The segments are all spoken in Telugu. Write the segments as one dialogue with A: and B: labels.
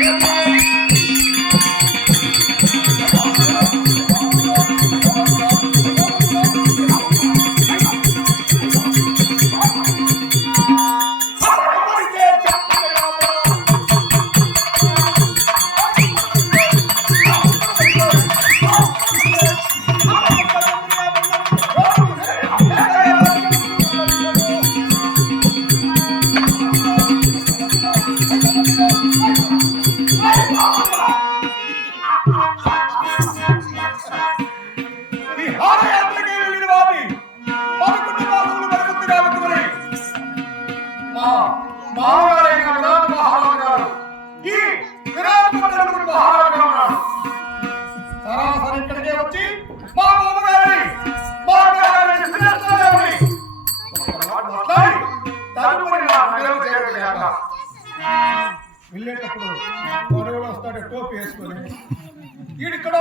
A: Música వెళ్ళేటప్పుడు కొడవడు వస్తాడు టోపీ వేసుకొని ఇక్కడ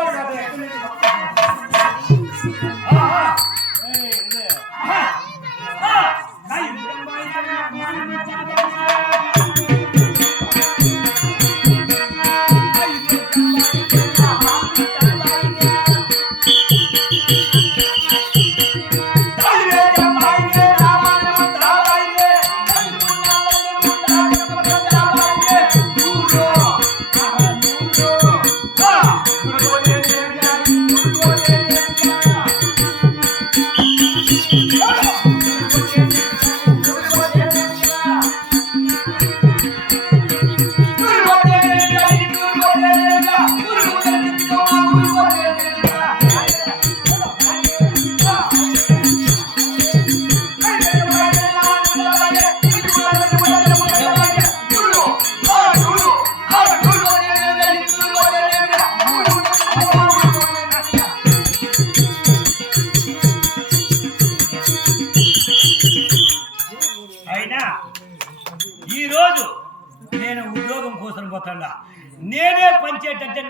B: అయినా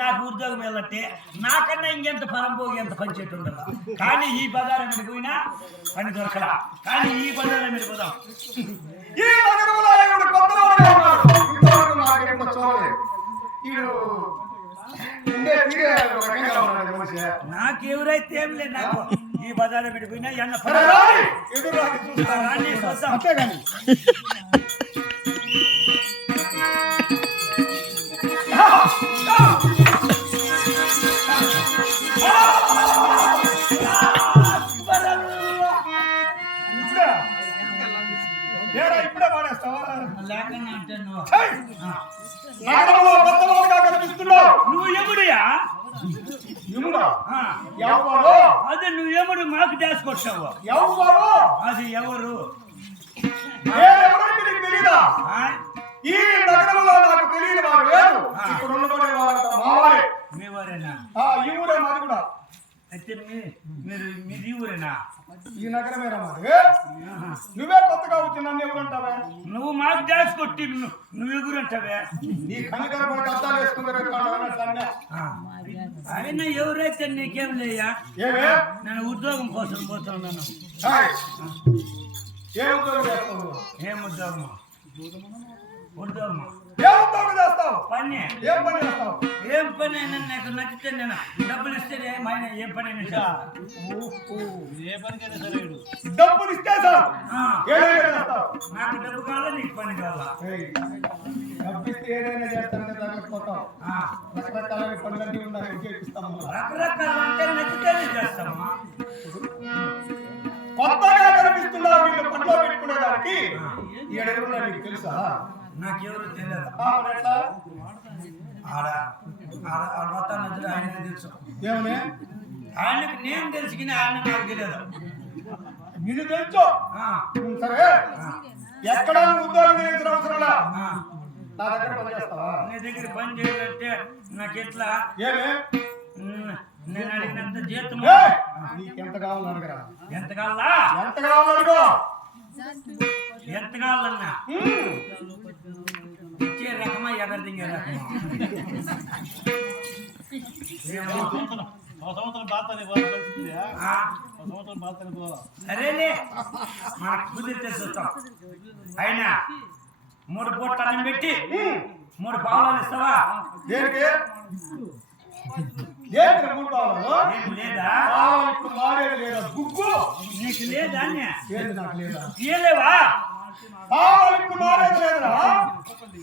B: నాకు ఉద్యోగం వెళ్ళట్టే నాకన్నా ఇంకెంత పనం పోగి ఎంత పనిచేట్టు ఉండదా కానీ ఈ బజార్ మీద పోయినా పని దొరకలా కానీ ఈ బజార్ మీద పోదాం
A: ఈ నగరంలో ఈవిడ ఉన్నాడు. ఇంతవరకు నాకేమో చూడలేదు. ఈడు.
B: నాకెవరైతే ఏం లేదు నాకు ఈ బజార్ మీద పోయినా ఎన్న
A: సరే రాని, ఎదురు రాని చూస్తా.
B: రాని చూద్దాం.
A: అంతేగాని.
B: లేకన్నా అంటే నువ్వు!
A: నగరంలో కొత్తవాడుగా కనిపిస్తున్నావు.
B: నువ్వు ఎముడియా?
A: ఎవరు
B: అదే నువ్వు ఎముడు మాకు
A: ఎవరు
B: అది ఎవరు?
A: నేనెవరో నీకు తెలీదా?
B: ఆ?
A: ఈ నగరంలో నాకు ఉన్నటువంటి మావారే
B: మీ ఊరేనా
A: ఆ ఈ ఊరే మాది కూడా.
B: అయితే మీరు మీది ఊరేనా?
A: ఈ నగరమేరా మాది నువ్వే కొత్తగా వచ్చి నన్ను ఎవరంటావే?
B: నువ్వు మాకు డాష్ కొట్టి నువ్వు ఎగురంటావే?
A: నీ కనికర పడి అద్దాలు వేసుకుని
B: ఆయన ఎవరైతే నీకేం లేయా
A: ఏమే?
B: నేను ఉద్యోగం కోసం పోతున్నాను.
A: ఏ ఉద్యోగం
B: ఏం ఉద్యోగం ఉద్యోగం
A: ఏ ఉద్యోగం చేస్తావు?
B: పని?
A: ఏం పని చేస్తావు?
B: ఏం పని అయినా నాకు నచ్చితే నేను డబ్బులు ఇస్తే నేను ఆయన ఏం పని అయినా చేస్తాను. ఏ పనికైనా సరే వీడు.
A: డబ్బులు ఇస్తే సార్
B: ఆ,
A: ఏదైనా చేస్తావు?
B: నాకు డబ్బు కావాలా నీకు పని కావాలా?
A: ఏదైనా చేస్తానని రకరకాల పనులన్నీ ఉన్నాయి చేపిస్తాము
B: రకరకాలు అంటే నచ్చితేనే చేస్తామా?
A: కొత్తగా కనిపిస్తున్నావు వీళ్ళు పనిలో పెట్టుకునేదానికి ఈ అడవుల్లో నీకు తెలుసా?
B: నాకెవరు తెలియదు? ఆడ ఆడ ఆడ మొత్తం నచ్చిన ఆయనకి తెలుసు.
A: ఏమని?
B: ఆయనకి నేను తెలుసుకుని ఆయన నాకు తెలియదు
A: నిన్ను తెలుసు? సరే. ఎక్కడ ఉద్యోగం అవసరం.
B: ఆ,
A: నా దగ్గర పని చేస్తావా?
B: నీ దగ్గర పని చేయాలంటే నాకు ఎట్లా?
A: ఏమి?
B: నేను అడిగినంత జీతం
A: నీకెంత కావాలని అడగరా.
B: ఎంత కావాలా?
A: ఎంత కావాలని అడుగు.
B: ఎంత కావాలన్నా?
C: సంవత్సరం బాధని పోదాం
B: సరేలే మనకు కుదిరితే చూస్తాం అయినా మూడు పూట అన్నం పెట్టి. మూడు పావులు ఇస్తావా?
A: దేనికి?
B: లేదా? నీకు లేదా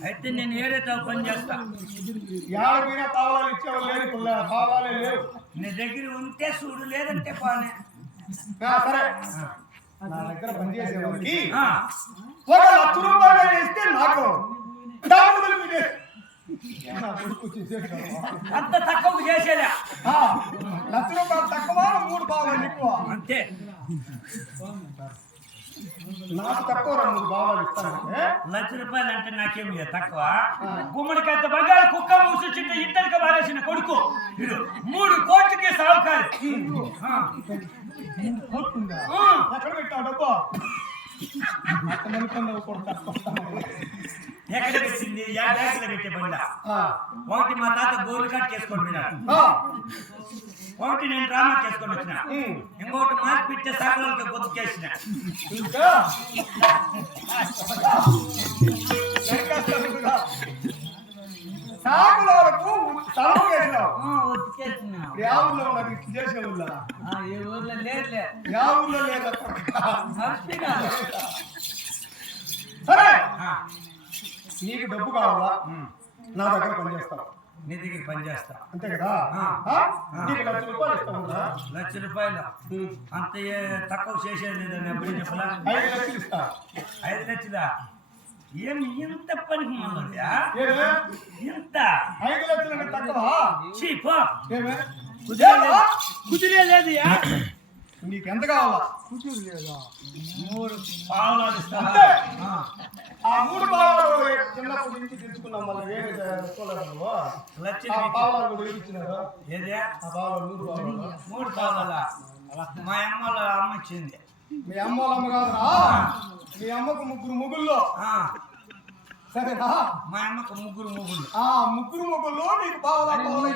B: అయితే నేను ఏదైతే పని చేస్తా?
A: యాభై పావులు ఇచ్చేవాళ్ళు లేని పావులే లేవు.
B: నీ దగ్గర ఉంటే చూడు లేదంటే పానే.
A: సరే. నా దగ్గర పనిచేసేవాడికి
B: ఆ,
A: ఒక లక్ష రూపాయలు ఇస్తే నాకు.
B: అంత తక్కువ చేసేదా
A: లక్ష రూపాయలు తక్కువ మూడు పావులు ఎక్కువ.
B: అంతే.
A: నాకు తక్కువ రెండు బావాలు ఇస్తానంటే
B: లక్ష రూపాయలు అంటే నాకేం లేదు తక్కువ. గుమ్మడికాయ బంగారు కుక్క మూసొచ్చింటే ఇద్దరికి వారేసిన కొడుకు. వీడు మూడు కోట్లకి సావుకారు.
A: ఎక్కడ పెట్టావు డబ్బా? అక్కడ అనుకున్నావు కొడుకు
B: ఎక్కడ పెట్టింది? యా బ్యాంకులో పెట్టే బండ. ఒకటి మా తాత గోల్డ్ కార్డ్ చేసుకొని పోయినాడు.
A: ఆ,
B: ఒకటి నేను డ్రామా చేసుకొని వచ్చిన.
A: ఉమ్.
B: ఇంకొకటి మార్చి పెట్టే సాగులతో బతుకేసిన
A: ఇంకా నరికేస్తానుగా. సాకులోలకు తలపు వేసినావు
B: బతుకేసిన
A: యా ఊర్లో నాకు ఇట్లా చేసే ఊళ్ళో?
B: ఏ ఊర్లో లేదులే.
A: యా ఊర్లో లేదా?
B: మర్చిగా
A: సరే. నీకు డబ్బు కావాలా? నా దగ్గర పనిచేస్తావు.
B: నీ దగ్గర పని చేస్తా.
A: అంతే కదా? లక్ష రూపాయలు
B: అంత తక్కువ చేసేది లేదని ఎప్పుడు చెప్పలా?
A: ఐదు లక్షలు
B: ఏం ఇంత పనికి ఇంత?
A: ఐదు లక్షలు తక్కువ?
B: కుదిరే లేదు
A: నీకు ఎంత కావాలా
B: మూడు పావులాలు ఇస్తావా?
A: అంతే.
B: ఆ.
A: మూడు పావులు చిన్నప్పటి నుంచి తెచ్చుకున్నాం మళ్ళీ వేరే నువ్వు.
B: లక్ష
A: ఆ పావులు కూడా ఇచ్చినారు.
B: ఏదే?
A: ఆ పావులు మూడు పావులు
B: మూడు పావులా మా అమ్మలో అమ్మ ఇచ్చింది.
A: మీ అమ్మ వాళ్ళ అమ్మ కాదురా. మీ అమ్మకు ముగ్గురు ముగ్గుల్లో
B: ఆ,
A: సరేనా?
B: మా అమ్మకు ముగ్గురు ముగ్గురు
A: ఆ ముగ్గురు ముగ్గుల్లో నీకు పావులా పావులు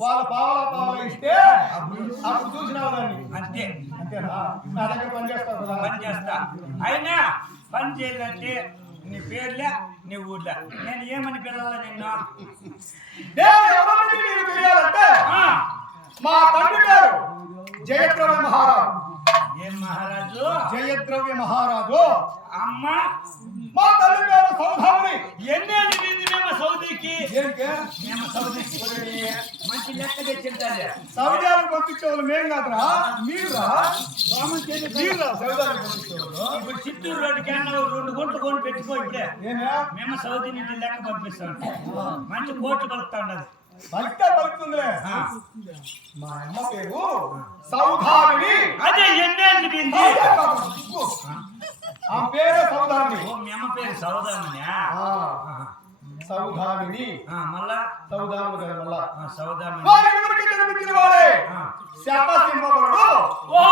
A: వాళ్ళ పావులా పావులు ఇస్తే అప్పుడు చూసినావు దాన్ని.
B: అంతే.
A: అంతేనా? నా దగ్గర పని చేస్తావు కదా.
B: పని చేస్తా. అయినా పని చేయాలంటే నీ పేర్లే నీ ఊర్లే. నేను ఏమని పిల్లల నిన్ను? ఆ,
A: మా తండ్రి పేరు జయద్రవ్య మహారాజు.
B: ఏం మహారాజు?
A: జయద్రవ్య మహారాజు.
B: అమ్మ
A: మా తల్లి పేరు సౌధామణి
B: ఎన్నేళ్ళు నింది మేము సౌదీకి? మేము సౌదీకి మంచి లెక్క తెచ్చింటారు.
A: సౌదాలకు పంపించేవాళ్ళు మేం కాదురా. మీరురా. మీరురా సౌదాలకు పంపించేవాళ్ళు?
B: ఇప్పుడు చిత్తూరు రోడ్డు క్యాన్ రెండు గుంటలు కొని పెట్టుకో ఇప్పుడే
A: ఏమే?
B: మేము సౌదీ నుండి లెక్క పంపిస్తాం. మంచి కోట్లు పలుకుతా ఉండదు
A: బలితే పలుకుతుందిలే. మా అమ్మ పేరు సౌధామిని.
B: అదే ఎన్నేళ్ళు నింది
A: ఆ పేరే సౌధామిని.
B: ఓ మీ అమ్మ పేరు సౌదామనియా
A: ఆ, సౌధామిని.
B: మళ్ళా?
A: సౌధాముడు కదా మళ్ళా
B: ఆ.
A: శాతసింహముడు
B: ఓ!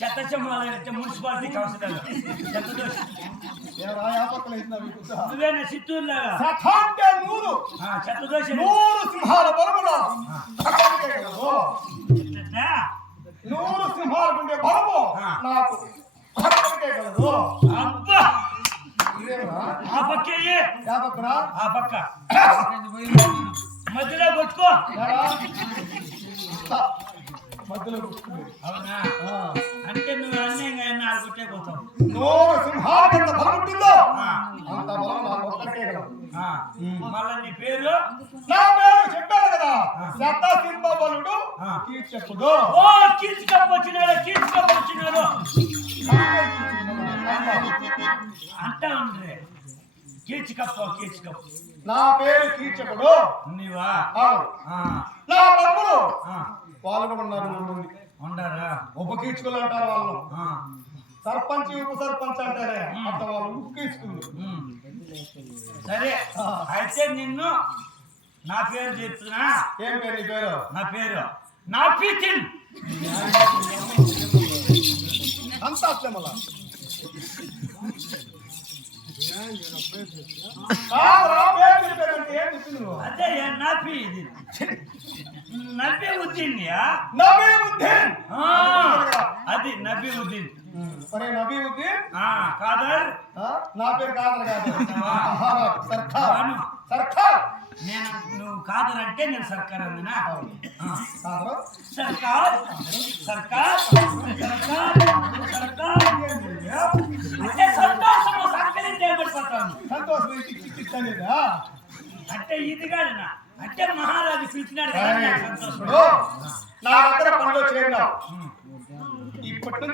B: చెత్తచమ్మాలంటే మున్సిపాలిటీ కౌన్సిలర్? నువ్వేనా చిత్తూరులో
A: నూరు.
B: చెత్తదోష
A: నూరు సింహాల బలమున. నూరు. సింహాలు ఉండే బలము. నాకు. ಕೈಗಳು
B: ಅಪ್ಪ ಆ
A: ಪಕ್ಕ
B: ಯಾವ ಪಕ್ಕ ಆ ಪಕ್ಕ
A: ಮಧ್ಯ ಗೊತ್ಕೋ మధ్యలో కూర్చుంది.
B: అవునా. అంటే నువ్వు అన్యంగా నాలుగు కొట్టే పోతావు.
A: నూరు సింహాలు ఎంత బలం ఉంటుందో
B: ఆ,
A: అంత బలం నాకు ఒక్కడికే కలదు
B: ఆ. మళ్ళా నీ పేరు?
A: నా పేరు చెప్పాను కదా. శత సింహబలుడు
B: ఆ.
A: కీర్చెప్పుదు
B: ఓ కీచుకప్పు వచ్చినాడు కీచుకప్పు వచ్చినాడు. అంటా ఉండ్రి. కీచుకప్పు కీచుకప్పు
A: నా పేరు కీర్చకుడు
B: నీవా
A: నా తమ్ముడు. వాళ్ళు కూడా ఉన్నారు మూడు మంది
B: ఉండారా?
A: ఉప కీచుకులు అంటారు వాళ్ళు సర్పంచ్ ఉప సర్పంచ్ అంటారే అంత వాళ్ళు ఉప కీచుకులు
B: ఉమ్. సరే అయితే నిన్ను నా పేరు చెప్తున్నా.
A: ఏం పేరు నీ పేరు?
B: నా పేరు నా పీచిన్
A: అంత అట్లే మళ్ళా?
B: అదే నపి ఇది. నబీ ఉద్దీన్ యా?
A: నబీముద్దీన్.
B: ఆ, అది నబీ ఉద్దీన్.
A: ఒరే నబీవుద్దీన్
B: ఆ, కాదర్
A: నా పేరు కాదర్ కాదు. సర్కార్. సర్కార్.
B: నేను నువ్వు కాదర్ అంటే నేను సర్కార్ అందినా సర్కార్? సర్కార్? సర్కార్? సర్కార్ అంటే సంతోషము ఏర్పడిపోతాను
A: సంతోషం
B: అంటే ఇది కాదన్నా అంటే మహారాజు పిలిచినాడు
A: నా దగ్గర పనిలో చేరినావు ఇప్పటి